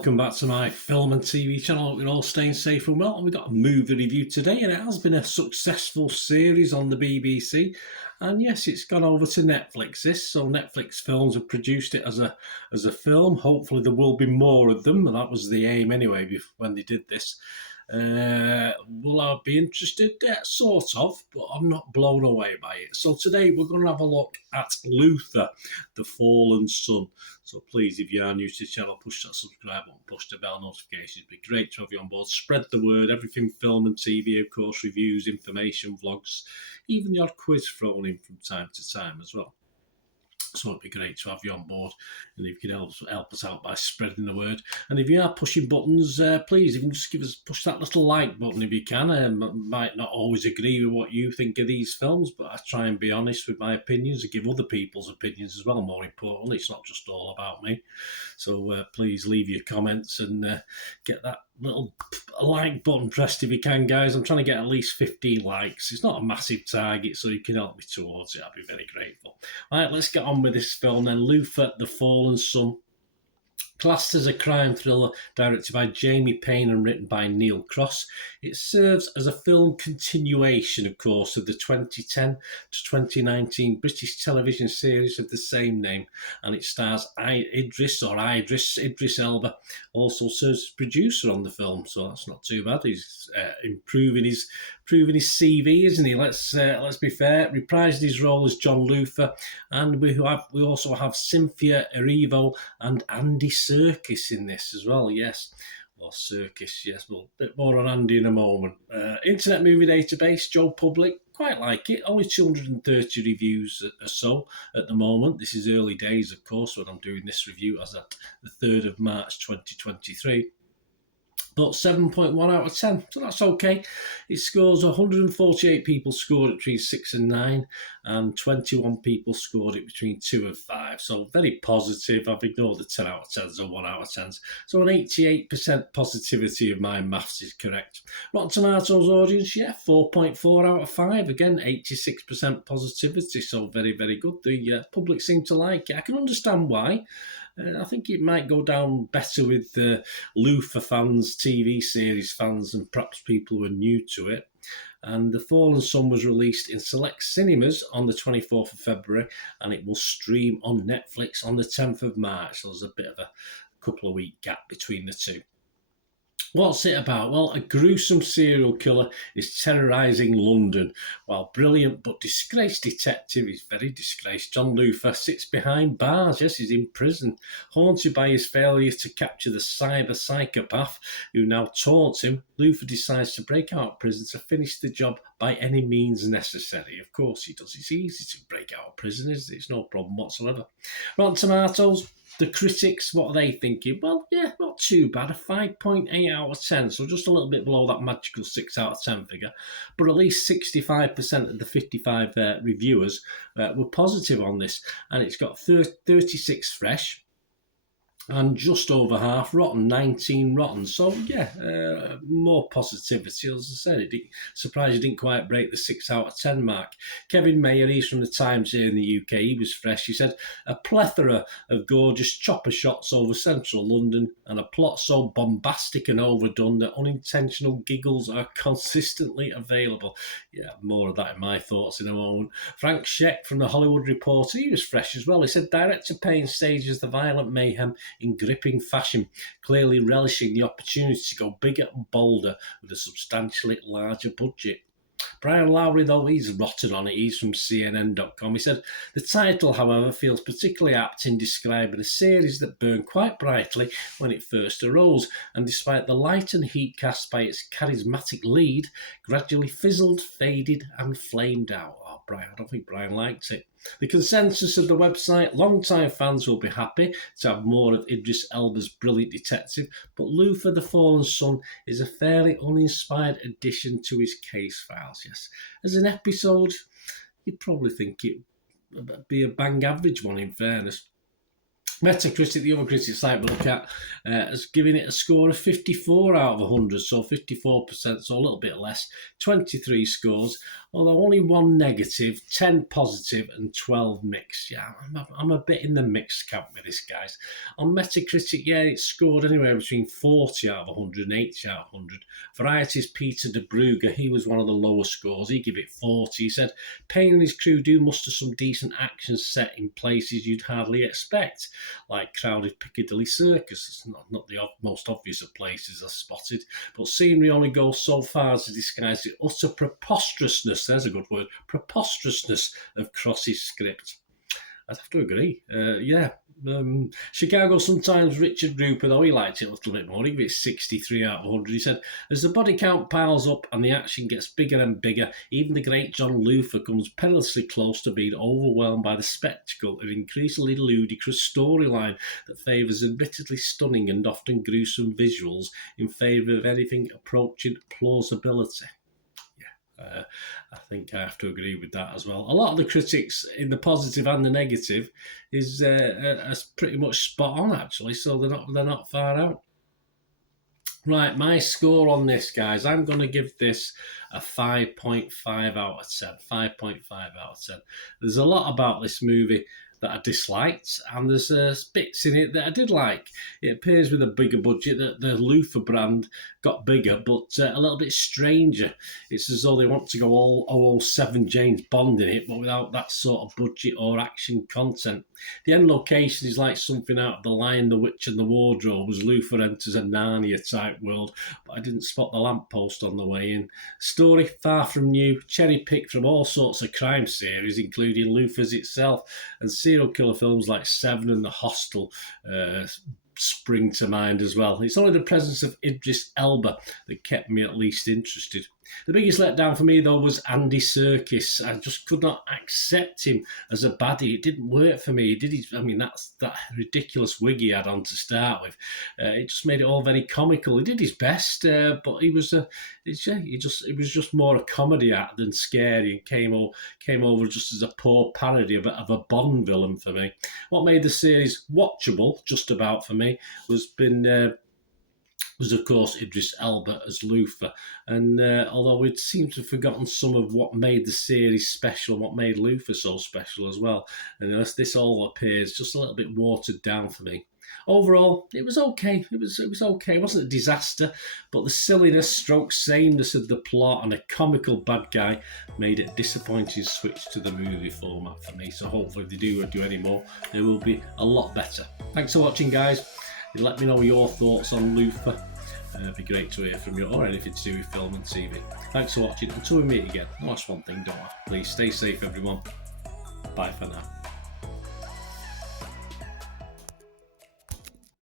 welcome back to my film and TV channel. Hope you're all staying safe and well. We've got a movie review today, and it has been a successful series on the BBC. And yes, it's gone over to Netflix. So Netflix Films have produced it as a film. Hopefully there will be more of them, and that was the aim anyway when they did this. Will I be interested? Sort of, but I'm not blown away by it. So today we're going to have a look at Luther, the Fallen Son. So please, if you are new to the channel, push that subscribe button, push the bell notifications. It'd be great to have you on board. Spread the word. Everything film and TV, of course, reviews, information, vlogs, even the odd quiz thrown in from time to time as well. So it'd be great to have you on board, and if you can help us out by spreading the word. And if you are pushing buttons, please, if you can just push that little like button if you can. I might not always agree with what you think of these films, but I try and be honest with my opinions and give other people's opinions as well. More importantly, it's not just all about me. So please leave your comments and get that little like button pressed if you can, guys. I'm trying to get at least 15 likes. It's not a massive target, so you can help me towards it. I'd be very grateful. Right, let's get on with this film then. Luther, the Fallen Son. Classed as a crime thriller directed by Jamie Payne and written by Neil Cross, it serves as a film continuation, of course, of the 2010 to 2019 British television series of the same name, and it stars Idris Elba. Also serves as producer on the film, so that's not too bad. He's proving his CV, isn't he? Let's be fair. Reprised his role as John Luther, and we also have Cynthia Erivo and Andy Serkis in this as well. Yes, or Serkis. Yes, well, a bit more on Andy in a moment. Internet Movie Database, Joe Public. Quite like it. Only 230 reviews or so at the moment. This is early days, of course, when I'm doing this review as at the 3rd of March 2023. But 7.1 out of 10, so that's okay. It scores 148 people scored it between 6 and 9, and 21 people scored it between 2 and 5. So very positive. I've ignored the 10 out of 10s or 1 out of 10s. So an 88% positivity of my maths is correct. Rotten Tomatoes audience, yeah, 4.4 out of 5. Again, 86% positivity, so very, very good. The public seem to like it. I can understand why. I think it might go down better with Luther fans, TV series fans, and perhaps people who are new to it. And The Fallen Son was released in select cinemas on the 24th of February, and it will stream on Netflix on the 10th of March. So there's a bit of a couple of week gap between the two. What's it about? Well, a gruesome serial killer is terrorising London, while brilliant but disgraced detective, he's very disgraced, John Luther, sits behind bars. Yes, he's in prison. Haunted by his failure to capture the cyber psychopath who now taunts him, Luther decides to break out of prison to finish the job by any means necessary. Of course he does. It's easy to break out of prison, isn't it? It's no problem whatsoever. Rotten Tomatoes. The critics, what are they thinking? Well, yeah, not too bad. A 5.8 out of 10, so just a little bit below that magical 6 out of 10 figure. But at least 65% of the 55 reviewers were positive on this. And it's got 36 fresh and just over half rotten, 19 rotten. So, yeah, more positivity. As I said, surprised it didn't quite break the 6 out of 10 mark. Kevin Mayer, he's from the Times here in the UK. He was fresh. He said, a plethora of gorgeous chopper shots over central London and a plot so bombastic and overdone that unintentional giggles are consistently available. Yeah, more of that in my thoughts in a moment. Frank Scheck from The Hollywood Reporter, he was fresh as well. He said, Director Payne stages the violent mayhem in gripping fashion, clearly relishing the opportunity to go bigger and bolder with a substantially larger budget. Brian Lowry, though, he's rotten on it. He's from CNN.com. He said, the title, however, feels particularly apt in describing a series that burned quite brightly when it first arose, and despite the light and heat cast by its charismatic lead, gradually fizzled, faded, and flamed out. Oh, Brian, I don't think Brian likes it. The consensus of the website, long-time fans will be happy to have more of Idris Elba's brilliant detective, but Luther, the Fallen Son is a fairly uninspired addition to his case files, yes. As an episode, you'd probably think it would be a bang average one, in fairness. Metacritic, the other critic site we look at, has given it a score of 54 out of 100, so 54%, so a little bit less. 23 scores, although only 1 negative, 10 positive, and 12 mixed. Yeah, I'm a bit in the mixed camp with this, guys. On Metacritic, yeah, it scored anywhere between 40 out of 100 and 80 out of 100. Variety's Peter de Brugge, he was one of the lower scores. He gave it 40. He said, Payne and his crew do muster some decent action set in places you'd hardly expect, like crowded Piccadilly Circus. It's not the most obvious of places are spotted, but scenery only goes so far as to disguise the utter preposterousness, there's a good word, preposterousness of Cross's script. I'd have to agree. Chicago Sun-Times Richard Rupert, though, he liked it a little bit more. He gave it 63 out of 100. He said, as the body count piles up and the action gets bigger and bigger, even the great John Luther comes perilously close to being overwhelmed by the spectacle of increasingly ludicrous storyline that favours admittedly stunning and often gruesome visuals in favour of anything approaching plausibility. I think I have to agree with that as well. A lot of the critics in the positive and the negative is pretty much spot on, actually, so they're not far out. Right, my score on this, guys, I'm going to give this a 5.5 out of 10. 5.5 out of 10. There's a lot about this movie that I disliked, and there's bits in it that I did like. It appears with a bigger budget that the Luther brand got bigger, but a little bit stranger. It's as though they want to go all 007 James Bond in it, but without that sort of budget or action content. The end location is like something out of The Lion, the Witch and the Wardrobe, as Luther enters a Narnia-type world, but I didn't spot the lamppost on the way in. Story, far from new, cherry-picked from all sorts of crime series, including Luther's itself, and serial killer films like Seven and The Hostel spring to mind as well. It's only the presence of Idris Elba that kept me at least interested. The biggest letdown for me, though, was Andy Serkis. I just could not accept him as a baddie. It didn't work for me. That's that ridiculous wig he had on to start with. It just made it all very comical. He did his best, but it was just more a comedy act than scary, and came over just as a poor parody of a Bond villain for me. What made the series watchable, just about for me, was of course Idris Elba as Luther, and although we'd seemed to have forgotten some of what made the series special and what made Luther so special as well, and this all appears just a little bit watered down for me. Overall, it was okay. It was okay. It wasn't a disaster, but the silliness, sameness of the plot and a comical bad guy made it a disappointing switch to the movie format for me. So hopefully, if they do any more, they will be a lot better. Thanks for watching, guys. Let me know your thoughts on Luther. It'd be great to hear from you, or anything to do with film and TV. Thanks for watching. Until we meet again, the last one thing, don't I? Please stay safe, everyone. Bye for now.